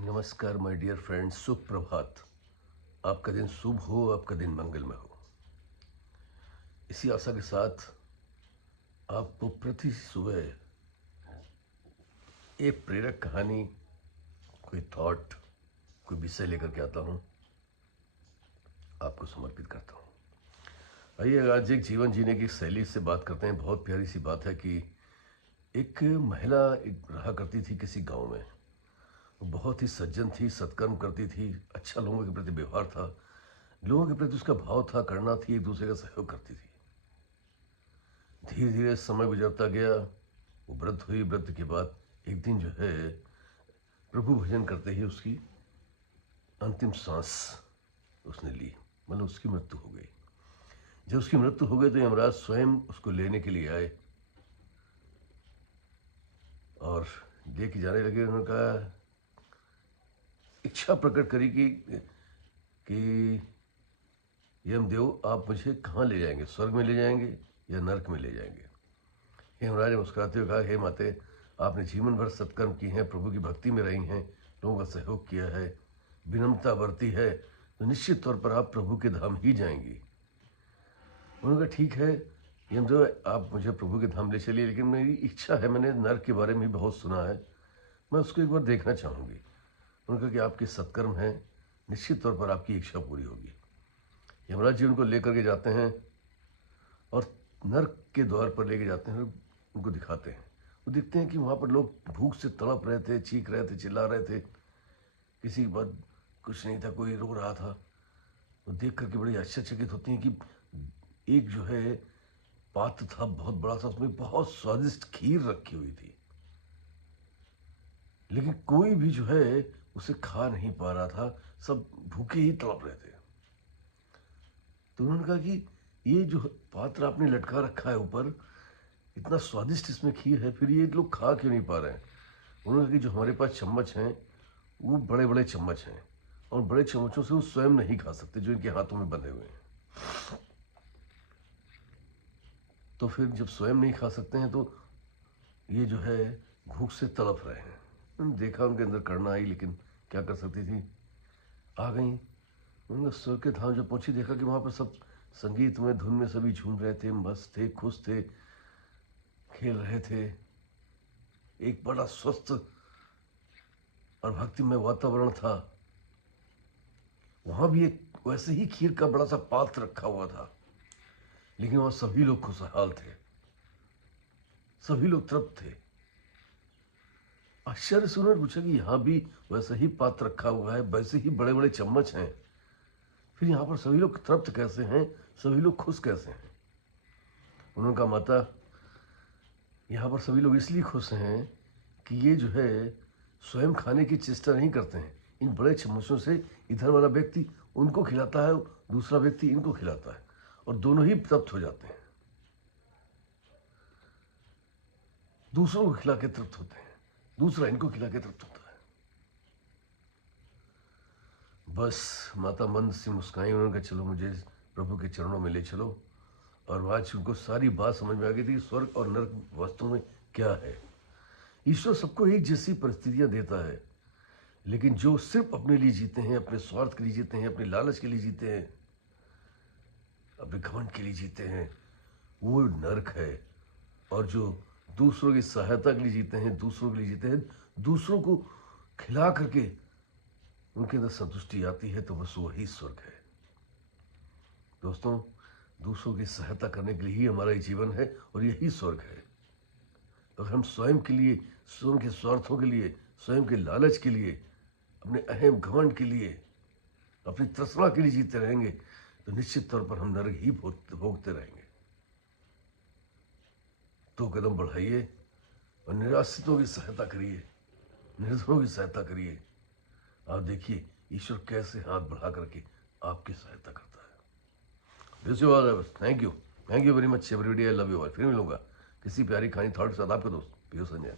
नमस्कार my dear friends, सुप्रभात। आपका दिन शुभ हो, आपका दिन मंगलमय हो। इसी आशा के साथ आपको प्रति सुबह एक प्रेरक कहानी, कोई थॉट, कोई विषय लेकर के आता हूँ, आपको समर्पित करता हूँ। आइए आज एक जीवन जीने की शैली से बात करते हैं। बहुत प्यारी सी बात है कि एक महिला रहा करती थी किसी गांव में। वो बहुत ही सज्जन थी, सत्कर्म करती थी, अच्छा लोगों के प्रति व्यवहार था, लोगों के प्रति उसका भाव था, करना थी, एक दूसरे का सहयोग करती थी। धीरे धीरे समय गुजरता गया। वो वृद्ध हुई। वृद्ध के बाद एक दिन जो है प्रभु भजन करते ही उसकी अंतिम सांस उसने ली, मतलब उसकी मृत्यु हो गई। जब उसकी मृत्यु हो गई तो यमराज स्वयं उसको लेने के लिए आए और लेके जाने लगे। उन्होंने कहा, इच्छा प्रकट करी कि यमदेव आप मुझे कहाँ ले जाएंगे, स्वर्ग में ले जाएंगे या नरक में ले जाएंगे। यमराज ने मुस्कुराते हुए कहा, हे माते, आपने जीवन भर सत्कर्म की हैं, प्रभु की भक्ति में रही हैं, लोगों का सहयोग किया है, विनम्रता बरती है, तो निश्चित तौर पर आप प्रभु के धाम ही जाएंगी। उन्होंने कहा, ठीक है यमदेव, आप मुझे प्रभु के धाम ले चलिए, लेकिन मेरी इच्छा है, मैंने नरक के बारे में भी बहुत सुना है, मैं उसको एक बार देखना चाहूँगी। उन्होंने कहा कि आपके सत्कर्म हैं, निश्चित तौर पर आपकी इच्छा पूरी होगी। यमराज जी उनको लेकर के जाते हैं और नर्क के द्वार पर लेके जाते हैं, उनको दिखाते हैं। वो देखते हैं कि वहाँ पर लोग भूख से तड़प रहे थे, चीख रहे थे, चिल्ला रहे थे, किसी के बाद कुछ नहीं था, कोई रो रहा था। वो देख करके बड़ी आश्चर्यचकित होती हैं कि एक जो है पात्र था बहुत बड़ा सा, उसमें बहुत स्वादिष्ट खीर रखी हुई थी, लेकिन कोई भी जो है उसे खा नहीं पा रहा था, सब भूखे ही तड़प रहे थे। तो उन्होंने कहा कि ये जो पात्र आपने लटका रखा है ऊपर, इतना स्वादिष्ट इसमें खीर है, फिर ये लोग खा क्यों नहीं पा रहे हैं। उन्होंने कहा कि जो हमारे पास चम्मच हैं वो बड़े बड़े चम्मच हैं, और बड़े चम्मचों से वो स्वयं नहीं खा सकते जो इनके हाथों में बंधे हुए हैं। तो फिर जब स्वयं नहीं खा सकते हैं तो ये जो है भूख से तड़प रहे हैं। उन्होंने देखा, उनके अंदर करुणा आई, लेकिन क्या कर सकती थी, आ गई। उन्होंने स्वर्ग के धाम जब पहुंची, देखा कि वहाँ पर सब संगीत में, धुन में सभी झूम रहे थे, मस्त थे, खुश थे, खेल रहे थे। एक बड़ा स्वस्थ और भक्तिमय वातावरण था। वहां भी एक वैसे ही खीर का बड़ा सा पात्र रखा हुआ था, लेकिन वहां सभी लोग खुशहाल थे, सभी लोग तृप्त थे। आश्चर्य से उन्होंने पूछा कि यहाँ भी वैसे ही पात्र रखा हुआ है, वैसे ही बड़े बड़े चम्मच हैं, फिर यहाँ पर सभी लोग तृप्त कैसे हैं, सभी लोग खुश कैसे हैं। उन्होंने कहा, माता, यहाँ पर सभी लोग इसलिए खुश हैं कि ये जो है स्वयं खाने की चेष्टा नहीं करते हैं। इन बड़े चम्मचों से इधर वाला व्यक्ति उनको खिलाता है, दूसरा व्यक्ति इनको खिलाता है, और दोनों ही तृप्त हो जाते हैं, दूसरों को खिला के तृप्त होते हैं, दूसरा इनको खिला के तृप्त होता है। बस माता मंद से मुस्काई। उन्होंने कहा, चलो मुझे प्रभु के चरणों में ले चलो। और आज उनको सारी बात समझ में आ गई थी, स्वर्ग और नरक वास्तव में क्या है। ईश्वर सबको एक जैसी परिस्थितियां देता है, लेकिन जो सिर्फ अपने लिए जीते हैं, अपने स्वार्थ के लिए जीते हैं, अपने लालच के लिए जीते हैं, अपने घमंड के लिए जीते हैं, वो नरक है। और जो दूसरों की सहायता के लिए जीते हैं, दूसरों के लिए जीते हैं, दूसरों को खिला करके उनके अंदर संतुष्टि आती है, तो बस वही स्वर्ग है। दोस्तों, दूसरों की सहायता करने के लिए ही हमारा ये जीवन है, और यही स्वर्ग है। अगर हम स्वयं के लिए, स्वयं के स्वार्थों के लिए, स्वयं के लालच के लिए, अपने अहम घमंड के लिए, अपनी तृष्णा के लिए जीते रहेंगे, तो निश्चित तौर पर हम नरक ही भोगते रहेंगे। तो कदम बढ़ाइए और निराश्रितों की सहायता करिए, निर्धनों की सहायता करिए। आप देखिए ईश्वर कैसे हाथ बढ़ा करके आपकी सहायता करता है। This you all, thank you very much everybody, I love you all. फिर मिलूंगा किसी प्यारी कहानी थॉट के साथ, आपका दोस्त पीयूष संजय।